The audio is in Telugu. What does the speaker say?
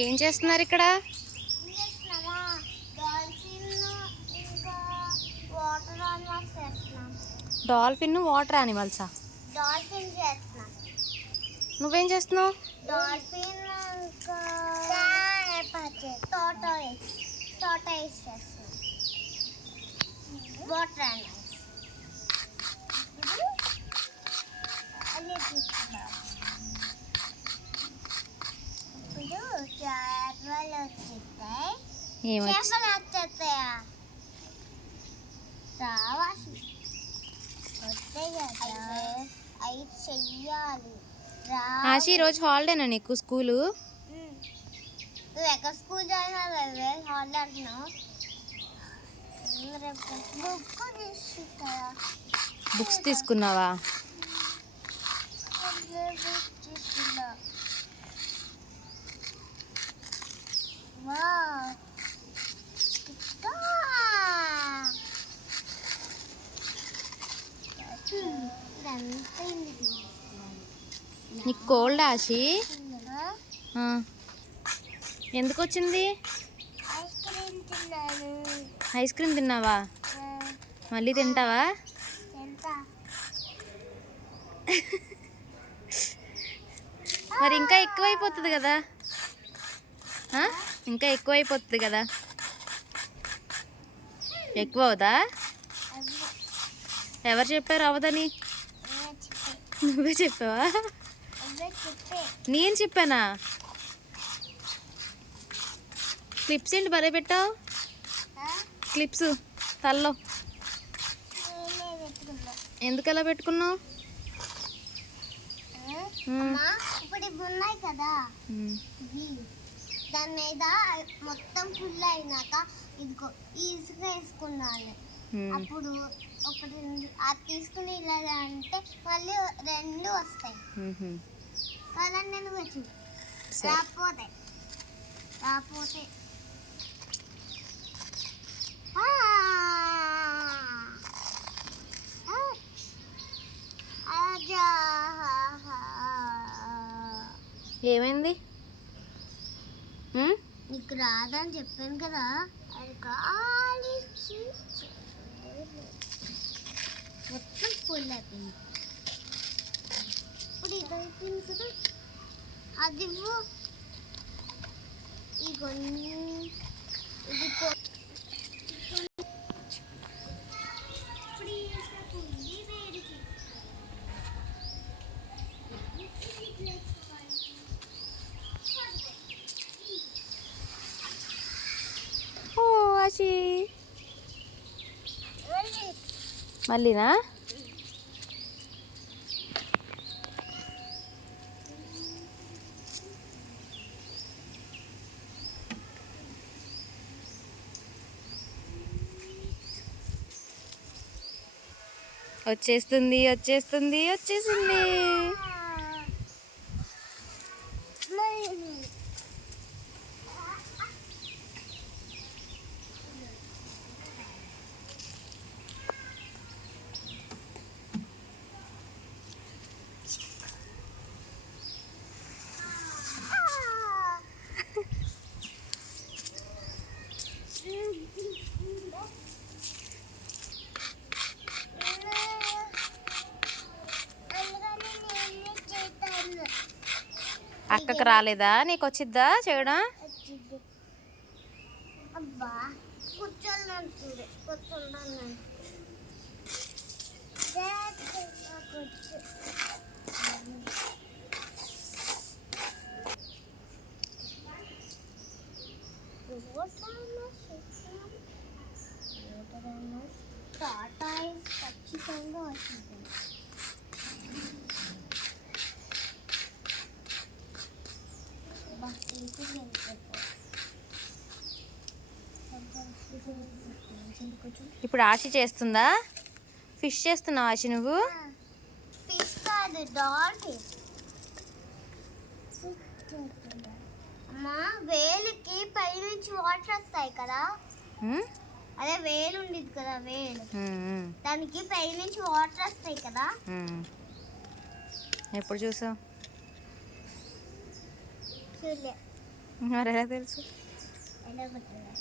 ఏం చేస్తున్నారు ఇక్కడ? డాల్ఫిన్ వాటర్ యానిమల్సా? నువ్వేం చేస్తున్నావు? ఆశి ఈరోజు హాలిడేనా నీకు స్కూలు? నువ్వు ఎక్కడ స్కూల్ జాయిన్ అవ్వవే? హాలిడే అంటున్నావు. బుక్స్ తీసుకున్నావా? నీకు కోల్డ్ ఆశి? ఎందుకు వచ్చింది? ఐస్ క్రీమ్ తిన్నావా? మళ్ళీ తింటావా? మరి ఇంకా ఎక్కువైపోతుంది కదా, ఇంకా ఎక్కువైపోతుంది కదా. ఎక్కువ అవుదా? ఎవరు చెప్పారు అవదని? నువ్వే చెప్పావా? నేను చెప్పానా? క్లిప్స్ ఏంటి భలే పెట్టావు? క్లిప్స్ తల్లో ఎందుకు అలా పెట్టుకున్నావు? ఇప్పుడు ఇవి ఉన్నాయి కదా, దాని మీద మొత్తం ఫుల్ అయినాక ఇదిగో ఇసుక వేసుకున్నాను. అప్పుడు ఒకటి అది తీసుకుని ఇలా అంటే మళ్ళీ రెండు వస్తాయి కదా. నేను వచ్చి రాకపోతే ఏమైంది? నీకు రాదని చెప్పాను కదా. అది ఖాళీ మొత్తం ఫుల్ అయిపోయింది. ఇప్పుడు ఇది అయిపోయింది కదా, అది ఇవన్నీ ఇది మళ్ళీనా? వచ్చేస్తుంది వచ్చేస్తుంది వచ్చేసింది. అక్కకు రాలేదా? నీకు వచ్చిద్దా చేయడం? అబ్బా ఖచ్చితంగా వచ్చింది. ఇప్పుడు ఆశి చేస్తుందా? ఫిష్ చేస్తున్నావు ఆశి నువ్వు? ఫిష్ కాదు, డాల్ఫిన్. అమ్మా వేలుకి పై నుంచి వాటర్ వస్తాయి కదా, అదే వేలు ఉండేది కదా, వేలు దానికి పై నుంచి వాటర్ వస్తాయి కదా. ఎప్పుడు చూసావు? చూడలే. మరి ఎలా తెలుసు? ఎలా గుర్తుంది?